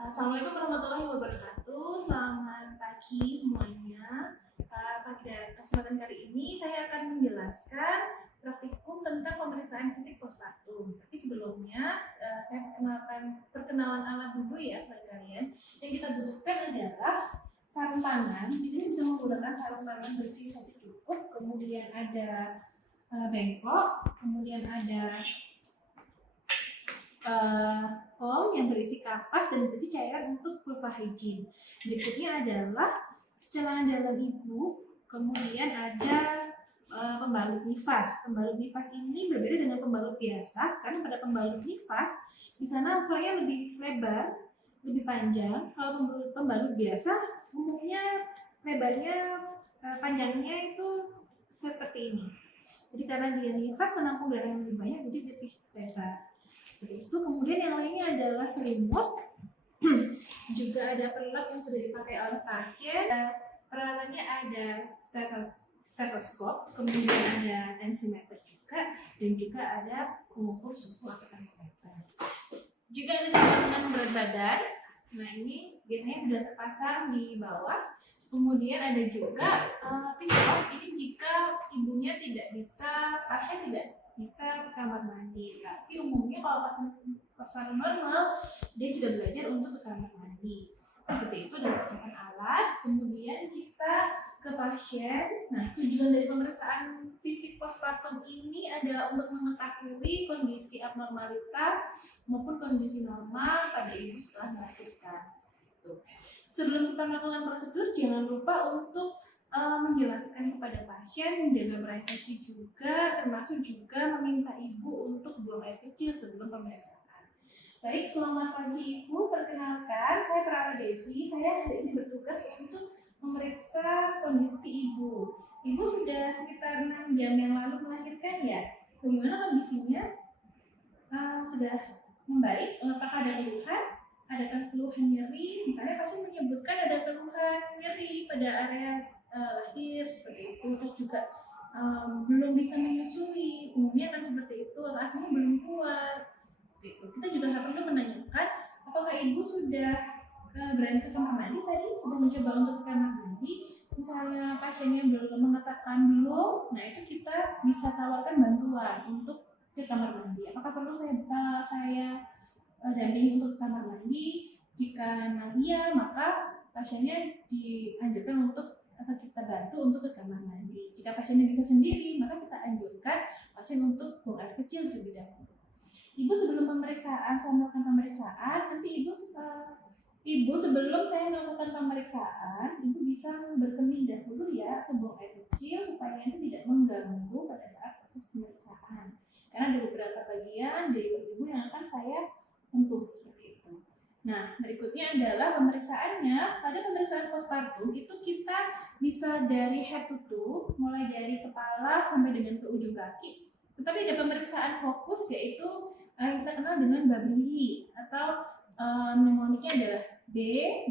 Assalamualaikum warahmatullahi wabarakatuh. Selamat pagi semuanya. Pada kesempatan kali ini saya akan menjelaskan praktikum tentang pemeriksaan fisik postpartum. Tapi sebelumnya saya perkenalan alat dulu ya bagi kalian. Yang kita butuhkan adalah sarung tangan. Di sini bisa menggunakan sarung tangan bersih saja cukup. Kemudian ada bengkok, kemudian ada foam yang berisi kapas dan berisi cairan untuk vulva hygiene. Berikutnya adalah celana dalam ibu, kemudian ada pembalut nifas. Pembalut nifas ini berbeda dengan pembalut biasa karena pada pembalut nifas di sana ukurannya lebih lebar, lebih panjang. Kalau pembalut biasa umumnya lebarnya panjangnya itu seperti ini. Jadi karena dia nifas menampung darah yang lebih banyak, jadi lebih lebar. Seperti itu. Kemudian yang lainnya adalah selimut. Juga ada pelek yang sudah dipakai oleh pasien. Peralatannya ada stetoskop, kemudian ada tensimeter juga, dan juga ada pengukur suhu atau termometer. Juga ada timbangan berat badan. Nah ini biasanya sudah terpasang di bawah. Kemudian ada juga pistol. Ini jika ibunya tidak bisa, pasien tidak bisa ke kamar mandi. Tapi umumnya kalau pasien postpartum normal, dia sudah belajar untuk ke kamar mandi. Seperti itu, ada persiapan alat. Kemudian kita ke pasien. Nah, tujuan dari pemeriksaan fisik postpartum ini adalah untuk mengetahui kondisi abnormalitas maupun kondisi normal pada ibu setelah melahirkan. Sebelum kita melakukan prosedur, jangan lupa untuk menjelaskan kepada pasien, menjaga privasi juga, termasuk juga meminta ibu untuk buang air kecil sebelum pemeriksaan. Baik, selamat pagi Ibu. Perkenalkan, saya Prala Devi. Saya hari ini bertugas untuk memeriksa kondisi Ibu. Ibu sudah sekitar 6 jam yang lalu melahirkan ya? Bagaimana kondisinya? Sudah membaik? Apakah ada keluhan? Adakah keluhan nyeri? Misalnya pasien menyebutkan ada keluhan nyeri pada area lahir seperti itu, terus juga belum bisa menyusui, umumnya kan seperti itu, asinya belum keluar seperti itu. Kita juga perlu menanyakan apakah ibu sudah berani ke kamar mandi tadi, sudah mencoba untuk ke kamar mandi. Misalnya pasiennya belum mengatakan belum, nah itu kita bisa tawarkan bantuan untuk ke kamar mandi. Apakah perlu saya dampingi untuk ke kamar mandi? Jika iya, maka pasiennya dianjurkan untuk atau kita bantu untuk ke kamar mandi. Jika pasiennya bisa sendiri, maka kita anjurkan pasien untuk buang air kecil terlebih dahulu. Ibu sebelum pemeriksaan, saya melakukan pemeriksaan, nanti ibu sebelum saya melakukan pemeriksaan, ibu bisa berkemih dahulu ya, atau buang air kecil supaya ini tidak mengganggu pada saat proses pemeriksaan. Karena ada beberapa bagian dari ibu yang akan saya sentuh seperti itu. Nah, berikutnya adalah pemeriksaannya. Pada pemeriksaan postpartum itu kita bisa dari head to toe, mulai dari kepala sampai dengan ke ujung kaki. Tetapi ada pemeriksaan fokus yaitu yang kita kenal dengan Babihi atau mnemoniknya adalah B,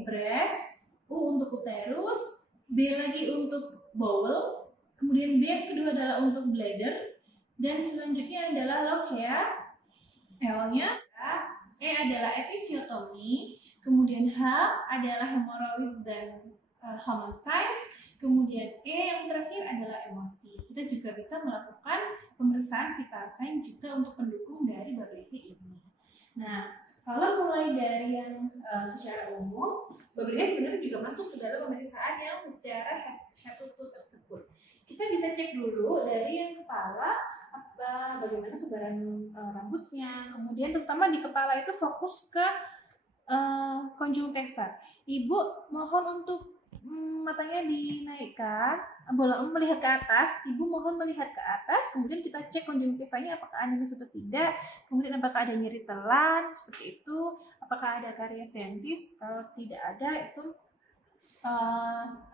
breast, U untuk uterus, B lagi untuk bowel, kemudian B yang kedua adalah untuk bladder, dan selanjutnya adalah lochia, L-nya, E adalah episiotomi, kemudian H adalah hemoroid dan homicide, kemudian E yang terakhir adalah emosi. Kita juga bisa melakukan pemeriksaan vital sign juga untuk pendukung dari Babihi ini. Nah, kalau mulai dari yang secara umum, Babihi sebenarnya juga masuk ke dalam pemeriksaan yang secara head to toe tersebut. Kita bisa cek dulu dari yang kepala, bagaimana sebaran rambutnya, kemudian terutama di kepala itu fokus ke konjungtiva. Ibu mohon untuk matanya dinaikkan, melihat ke atas. Ibu mohon melihat ke atas, kemudian kita cek konjungtivanya apakah ada minus atau tidak, kemudian apakah ada nyeri telan seperti itu, apakah ada karies dentis. Kalau tidak ada itu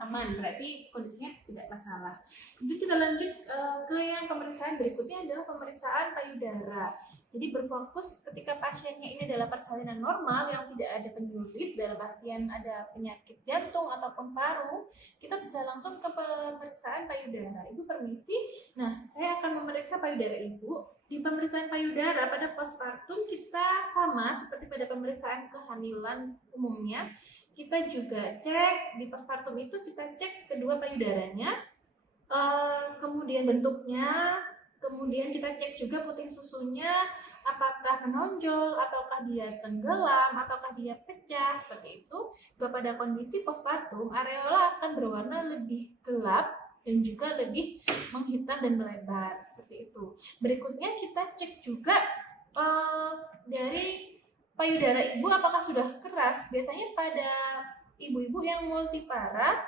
aman, berarti kondisinya tidak masalah. Kemudian kita lanjut ke yang pemeriksaan berikutnya adalah pemeriksaan payudara. Jadi berfokus ketika pasiennya ini adalah persalinan normal yang tidak ada penyulit, dalam artian ada penyakit jantung ataupun paru, kita bisa langsung ke pemeriksaan payudara. Ibu permisi, nah saya saya akan memeriksa payudara ibu. Di pemeriksaan payudara pada postpartum kita sama seperti pada pemeriksaan kehamilan umumnya. Kita juga cek di postpartum itu, kita cek kedua payudaranya, kemudian bentuknya, kemudian kita cek juga puting susunya, apakah menonjol, ataukah dia tenggelam, ataukah dia pecah, seperti itu. Pada kondisi postpartum, areola akan berwarna lebih gelap dan juga lebih menghitam dan melebar, seperti itu. Berikutnya kita cek juga dari payudara ibu apakah sudah keras. Biasanya pada ibu-ibu yang multipara,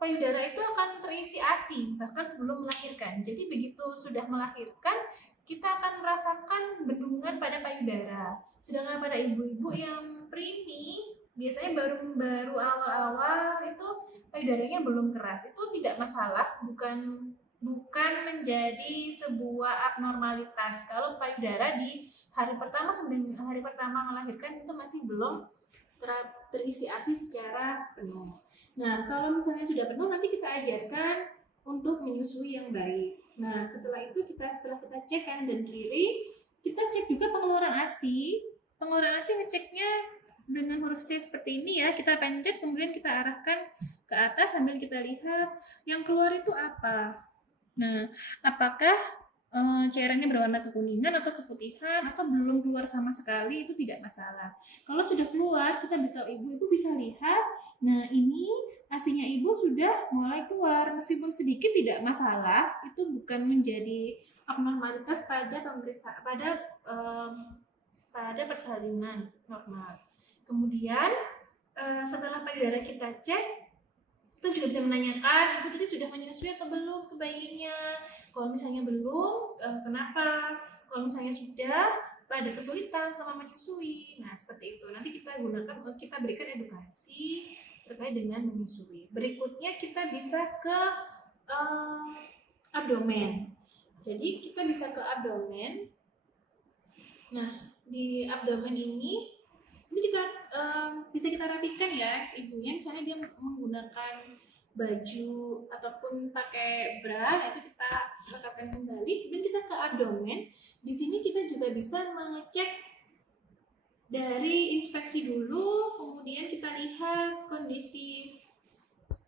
payudara itu akan terisi ASI bahkan sebelum melahirkan. Jadi begitu sudah melahirkan, kita akan merasakan bendungan pada payudara. Sedangkan pada ibu-ibu yang preemie, biasanya baru awal-awal itu payudaranya belum keras. Itu tidak masalah, bukan menjadi sebuah abnormalitas. Kalau payudara di hari pertama melahirkan itu masih belum terisi ASI secara penuh. Nah, kalau misalnya sudah penuh, nanti kita ajarkan untuk menyusui yang baik. Nah, setelah kita cek kanan dan kiri, kita cek juga pengeluaran ASI. Pengeluaran ASI ngeceknya dengan huruf C seperti ini ya. Kita pencet, kemudian kita arahkan ke atas sambil kita lihat yang keluar itu apa. Nah, apakah cairannya berwarna kekuningan atau keputihan atau belum keluar sama sekali, itu tidak masalah. Kalau sudah keluar, kita beritahu ibu bisa lihat, nah ini ASI-nya ibu sudah mulai keluar, meskipun sedikit tidak masalah, itu bukan menjadi abnormalitas pada persalinan normal. Kemudian setelah payudara kita cek, kita juga bisa menanyakan ibu tadi sudah menyusui atau belum ke bayinya. Kalau misalnya belum, kenapa? Kalau misalnya sudah, ada kesulitan selama menyusui. Nah, seperti itu. Nanti kita berikan edukasi terkait dengan menyusui. Berikutnya kita bisa ke abdomen. Jadi kita bisa ke abdomen. Nah, di abdomen ini kita bisa kita rapikan ya ibunya. Misalnya dia menggunakan baju ataupun pakai bra, itu kita rekatkan kembali. Dan kita ke abdomen. Di sini kita juga bisa mengecek dari inspeksi dulu, kemudian kita lihat kondisi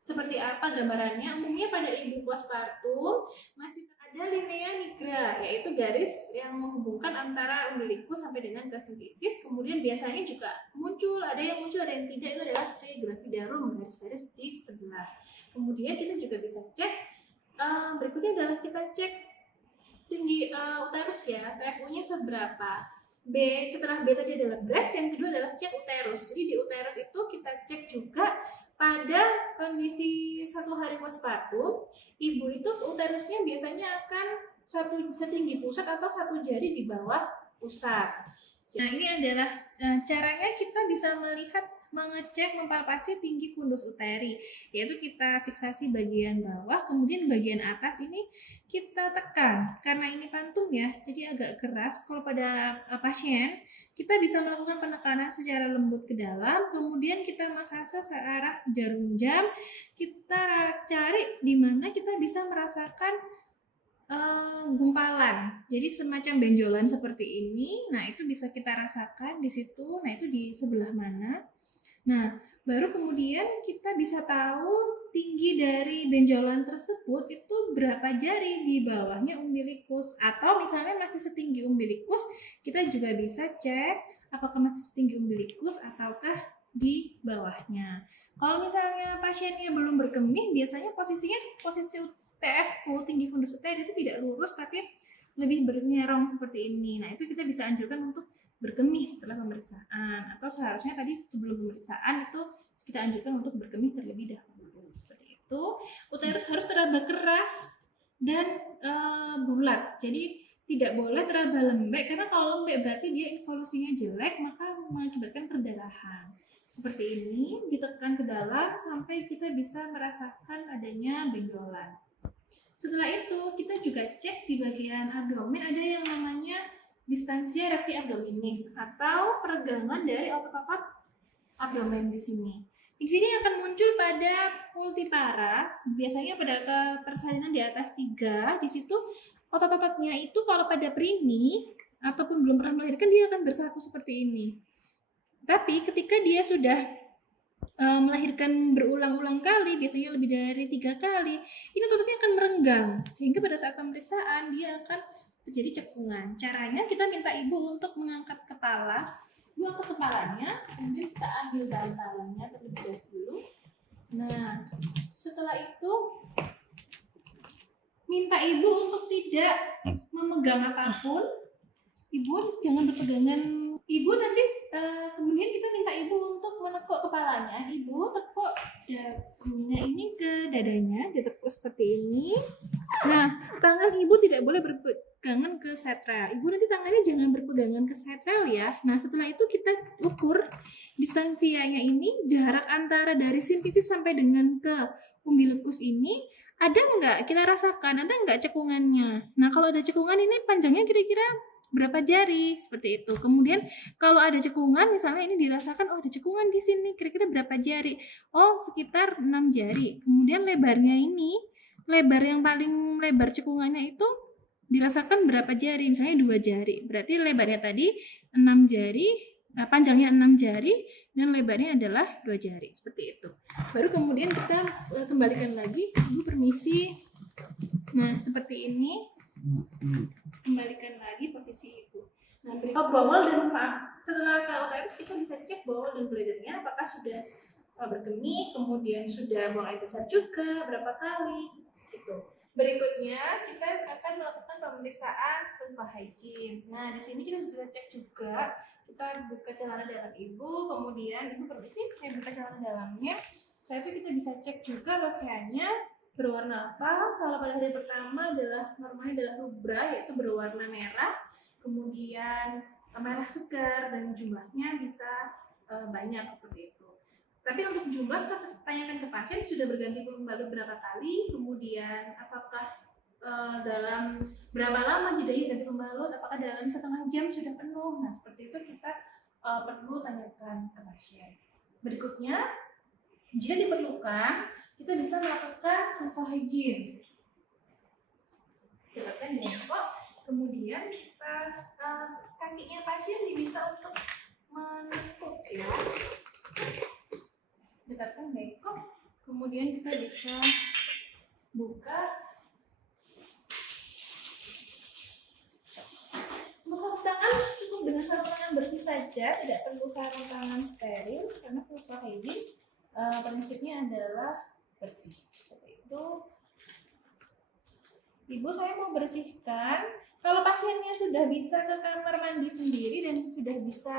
seperti apa gambarannya. Umumnya pada ibu postpartum masih ada linea nigra, yaitu garis yang menghubungkan antara umbilikus sampai dengan ke sintesis. Kemudian biasanya juga ada yang muncul, ada yang tidak. Itu adalah stria gravidarum, garis-garis di sebelah. Kemudian kita juga bisa cek, berikutnya adalah kita cek tinggi uterus ya, TFU-nya seberapa. Setelah B tadi adalah breast, yang kedua adalah cek uterus. Jadi di uterus itu kita cek juga pada kondisi 1 hari postpartum, ibu itu uterusnya biasanya akan setinggi pusat atau 1 jari di bawah pusat. Nah, ini adalah caranya kita bisa mengecek mempalpasi tinggi fundus uteri, yaitu kita fiksasi bagian bawah, kemudian bagian atas ini kita tekan. Karena ini pantum ya, jadi agak keras. Kalau pada pasien, kita bisa melakukan penekanan secara lembut ke dalam, kemudian kita masase searah jarum jam. Kita cari di mana kita bisa merasakan gumpalan, jadi semacam benjolan seperti ini. Nah, itu bisa kita rasakan di situ. Nah, itu di sebelah mana. Nah, baru kemudian kita bisa tahu tinggi dari benjolan tersebut itu berapa jari di bawahnya umbilikus. Atau misalnya masih setinggi umbilikus, kita juga bisa cek apakah masih setinggi umbilikus ataukah di bawahnya. Kalau misalnya pasiennya belum berkemih, biasanya posisi TFU, tinggi fundus uteri, itu tidak lurus tapi lebih bernyerong seperti ini. Nah, itu kita bisa anjurkan untuk berkemih setelah pemeriksaan, atau seharusnya tadi sebelum pemeriksaan itu kita anjurkan untuk berkemih terlebih dahulu. Seperti itu. Uterus harus teraba keras dan bulat. Jadi tidak boleh teraba lembek, karena kalau lembek berarti dia evolusinya jelek, maka mengakibatkan perdarahan. Seperti ini, ditekan ke dalam sampai kita bisa merasakan adanya benjolan. Setelah itu kita juga cek di bagian abdomen, ada yang namanya distansia recti abdominis atau peregangan dari otot-otot abdomen di sini. Di sini akan muncul pada multipara, biasanya pada persalinan di atas 3. Di situ Otot-ototnya itu kalau pada preemie ataupun belum pernah melahirkan dia akan bersaku seperti ini. Tapi ketika dia sudah melahirkan berulang-ulang kali, biasanya lebih dari 3 kali, ini ototnya akan merenggang, sehingga pada saat pemeriksaan dia akan terjadi cekungan. Caranya kita minta ibu untuk mengangkat kepala, ibu angkat kepalanya, kemudian kita ambil bantalannya terlebih dahulu. Nah, setelah itu minta ibu untuk tidak memegang apapun. Ibu jangan berpegangan. Ibu nanti kemudian kita minta ibu untuk menekuk kepalanya. Ibu tekuk dagunya ini ke dadanya, ditekuk seperti ini. Nah, tangan ibu tidak boleh berpegangan ke sacral. Ibu nanti tangannya jangan berpegangan ke sacral ya. Nah, setelah itu kita ukur distansianya ini, jarak antara dari sinfisis sampai dengan ke umbilicus ini. Ada nggak kita rasakan, ada nggak cekungannya? Nah, kalau ada cekungan ini panjangnya kira-kira berapa jari, seperti itu. Kemudian kalau ada cekungan, misalnya ini dirasakan, oh ada cekungan di sini, kira-kira berapa jari? Oh, sekitar 6 jari. Kemudian lebarnya ini, lebar yang paling lebar cekungannya itu dirasakan berapa jari? Misalnya 2 jari. Berarti lebarnya tadi 6 jari, panjangnya 6 jari dan lebarnya adalah 2 jari, seperti itu. Baru kemudian kita kembalikan lagi, ibu permisi. Nah, seperti ini. Kembalikan lagi posisi ibu. Nah, bawal dan setelah ke UTS kita bisa cek bawal dan bladdernya apakah sudah berkemih, kemudian sudah buang air besar juga berapa kali gitu. Berikutnya kita akan melakukan pemeriksaan vulva hygiene. Nah, di sini kita bisa cek juga, kita buka celana dalam ibu, kemudian ibu permisi, saya buka celana dalamnya. Setelah itu kita bisa cek juga pakaiannya berwarna apa. Kalau pada hari pertama adalah normanya adalah rubra, yaitu berwarna merah, kemudian merah segar dan jumlahnya bisa banyak seperti itu. Tapi untuk jumlah kita tanyakan ke pasien sudah berganti pembalut berapa kali, kemudian apakah dalam berapa lama jedanya ganti pembalut, apakah dalam setengah jam sudah penuh. Nah, seperti itu kita perlu tanyakan ke pasien. Berikutnya, jika diperlukan kita bisa melakukan vulva hygiene. Silakan bengkok, kemudian kita kakinya pasien diminta untuk menekuk ya. Dekatkan bengkok, kemudian kita bisa buka. Untuk sarung tangan cukup dengan sarung tangan bersih saja, tidak perlu sarung tangan steril karena vulva hygiene prinsipnya adalah bersih. Seperti itu. Ibu, saya mau bersihkan. Kalau pasiennya sudah bisa ke kamar mandi sendiri dan sudah bisa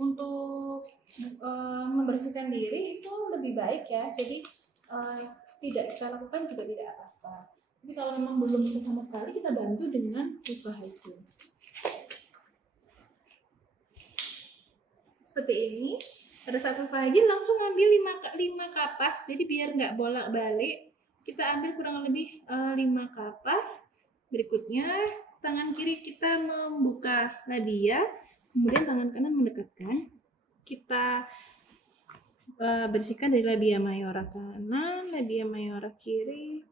untuk membersihkan diri, itu lebih baik ya. Jadi tidak kita lakukan juga tidak apa-apa. Tapi kalau memang belum bisa sama sekali, kita bantu dengan vulva hygiene. Seperti ini. Pada saat vulva hygiene langsung ambil 5 kapas, jadi biar nggak bolak-balik kita ambil kurang lebih 5 kapas. Berikutnya tangan kiri kita membuka labia, kemudian tangan kanan mendekatkan. Kita bersihkan dari labia mayora kanan, labia mayora kiri,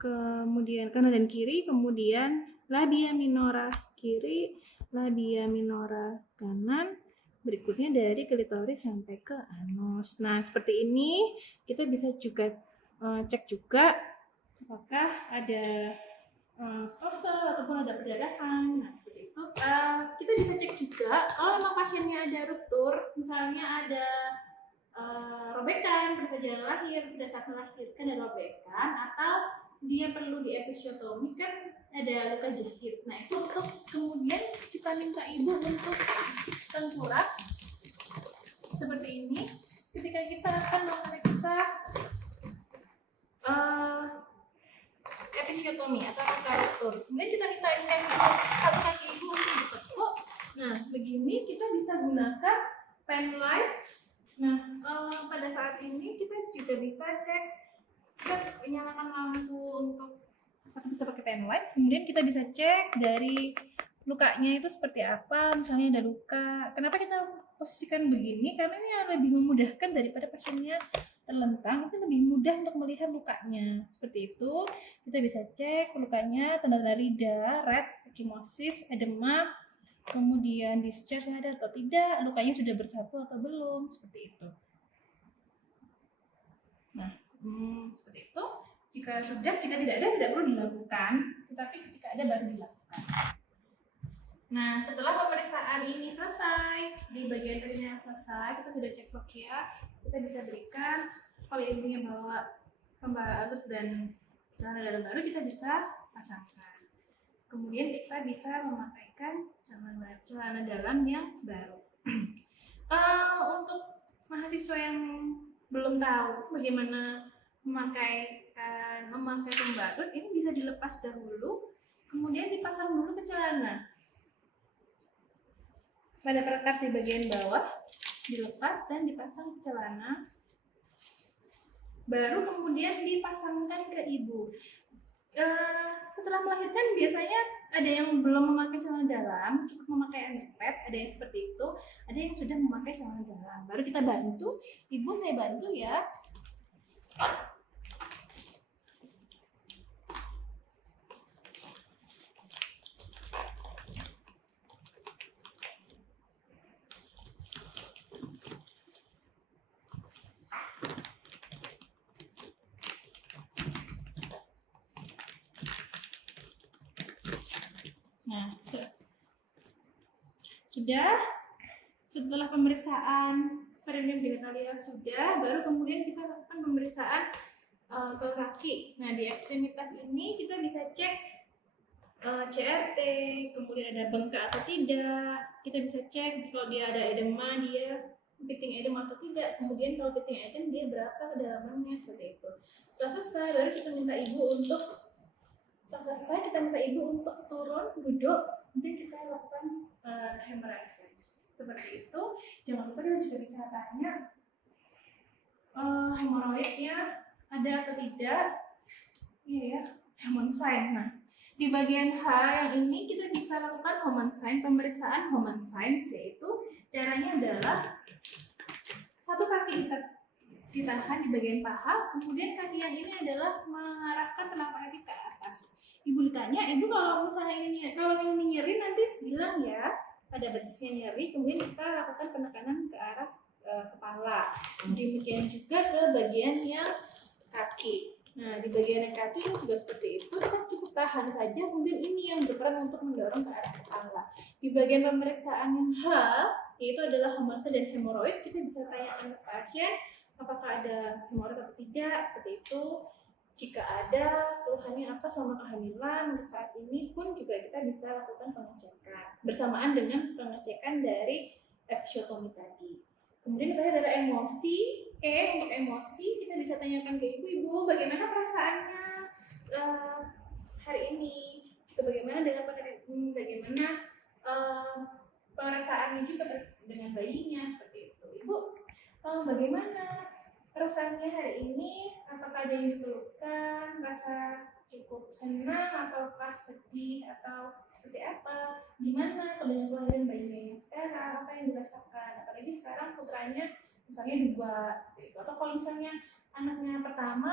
kemudian kanan dan kiri, kemudian labia minora kiri, labia minora kanan. Berikutnya dari klitoris sampai ke anus. Nah, seperti ini kita bisa juga cek juga apakah ada stosel ataupun ada perdarahan. Nah, seperti itu. Kita bisa cek juga kalau memang pasiennya ada ruptur, misalnya ada robekan pada saat jalan lahir, pada saat melahirkan ada robekan, atau dia perlu di episiotomi, kan ada luka jahit. Nah, itu untuk kemudian kita minta ibu untuk tengkurap seperti ini. Ketika kita akan memeriksa episiotomi atau luka ruptur, kemudian kita minta satu kaki ibu untuk ditekuk. Nah, begini kita bisa gunakan pen light. Nah, pada saat ini kita juga bisa cek, kita menyalakan lampu untuk bisa pakai pen light. Kemudian kita bisa cek dari lukanya itu seperti apa. Misalnya ada luka, kenapa kita posisikan begini? Karena ini lebih memudahkan daripada pasiennya terlentang, itu lebih mudah untuk melihat lukanya. Seperti itu, kita bisa cek lukanya, tanda-tanda lidah, red, ekimosis, edema, kemudian discharge ada atau tidak, lukanya sudah bersatu atau belum, seperti itu. Nah, seperti itu. Jika tidak ada, tidak perlu dilakukan, tetapi ketika ada baru dilakukan. Nah, setelah pemeriksaan ini selesai, di bagian telinga selesai, kita sudah cek trokea, kita bisa berikan, kalau ibunya bawa pembalut dan celana dalam baru, kita bisa pasangkan. Kemudian kita bisa memakaikan celana dalam yang baru. Untuk mahasiswa yang belum tahu bagaimana memakai pembalut, ini bisa dilepas dahulu, kemudian dipasang dulu ke celana. Pada perekat di bagian bawah dilepas dan dipasang ke celana, baru kemudian dipasangkan ke ibu. Setelah melahirkan biasanya ada yang belum memakai celana dalam, cukup memakai underpad, ada yang seperti itu, ada yang sudah memakai celana dalam. Baru kita bantu, ibu saya bantu ya. Nah, sudah setelah pemeriksaan perineum genitalia sudah, baru kemudian kita lakukan pemeriksaan ke kaki. Nah, di ekstremitas ini kita bisa cek CRT, kemudian ada bengkak atau tidak. Kita bisa cek kalau dia ada edema, dia pitting edema atau tidak. Kemudian kalau pitting edema dia berapa kedalamannya, seperti itu. Setelah selesai, baru kita minta ibu untuk turun, duduk, nanti kita lakukan hemorrhage. Seperti itu. Jangan lupa kita juga bisa tanya hemoroidnya ada atau tidak. Iya ya, Homan sign. Nah, di bagian H yang ini kita bisa lakukan Homan sign, pemeriksaan Homan sign, yaitu caranya adalah satu kaki ditahan di bagian paha, kemudian kaki yang ini adalah mengarahkan telapak kaki ke atas. Ibu ditanya, ibu kalau misalnya ini nyeri nanti bilang ya, ada betisnya nyeri, kemudian kita lakukan penekanan ke arah kepala. Demikian juga ke bagian yang kaki. Nah, di bagian kaki juga seperti itu, kita cukup tahan saja, kemudian ini yang berperan untuk mendorong ke arah kepala. Di bagian pemeriksaan yang H, yaitu adalah hemorsa dan hemoroid, kita bisa tanyakan ke pasien apakah ada hemoroid atau tidak, seperti itu. Jika ada, keluhannya apa selama kehamilan, untuk saat ini pun juga kita bisa lakukan pengecekan bersamaan dengan pengecekan dari episiotomi tadi. Kemudian kita adalah emosi. Untuk emosi kita bisa tanyakan ke ibu, bagaimana perasaannya hari ini, bagaimana dengan perasaannya juga dengan bayinya, seperti itu. Ibu, bagaimana perasaannya hari ini? Apakah ada yang dikeluhkan? Rasa cukup senang ataukah sedih atau seperti apa? Gimana kalau dengan kelahiran bayinya yang sekarang? Apa yang dirasakan? Apalagi sekarang putranya misalnya 2, seperti itu. Atau kalau misalnya anaknya pertama,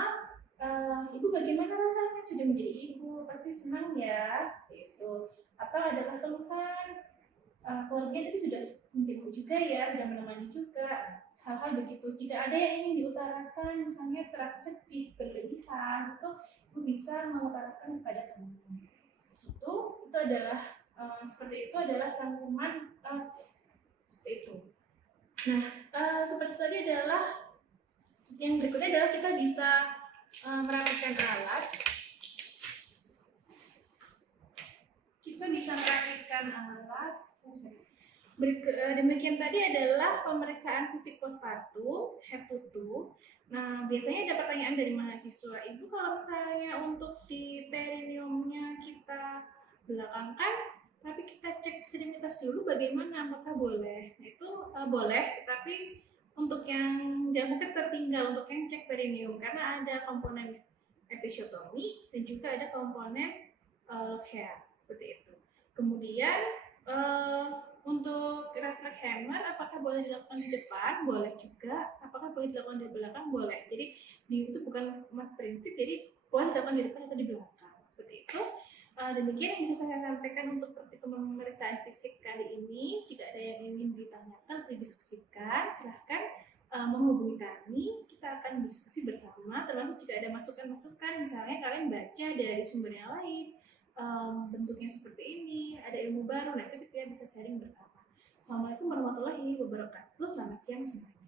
ibu bagaimana rasanya sudah menjadi ibu? Pasti senang ya, seperti itu. Atau adalah keluhan keluarga tadi sudah menjenguk juga ya, sudah menemani juga. Hal-hal begitu. Jika ada yang ingin diutarakan, misalnya terasa sedih, berlebihan, itu ibu bisa mengutarakan kepada teman. Itu adalah seperti itu adalah rangkuman seperti itu. Nah, seperti tadi adalah yang berikutnya adalah kita bisa merapikan alat. Kita bisa merapikan alat. Demikian tadi adalah pemeriksaan fisik postpartum, head to toe. Nah, biasanya ada pertanyaan dari mahasiswa, ibu kalau misalnya untuk di perineumnya kita belakangkan, tapi kita cek ekstremitas dulu bagaimana, apakah boleh? Nah, itu boleh, tapi untuk yang jangan sampai tertinggal untuk yang cek perineum, karena ada komponen episiotomi dan juga ada komponen look hair, seperti itu. Kemudian Untuk refleks hammer, apakah boleh dilakukan di depan? Boleh juga. Apakah boleh dilakukan di belakang? Boleh. Jadi itu bukan mas prinsip, jadi boleh dilakukan di depan atau di belakang. Seperti itu. Demikian yang bisa saya sampaikan untuk praktikum pemeriksaan fisik kali ini. Jika ada yang ingin ditanyakan atau didiskusikan, silahkan menghubungi kami. Kita akan berdiskusi bersama, termasuk jika ada masukan-masukan, misalnya kalian baca dari sumber yang lain, bentuknya seperti ini, ada ilmu baru, nah itu kita bisa sharing bersama. Assalamualaikum warahmatullahi wabarakatuh. Selamat siang semuanya.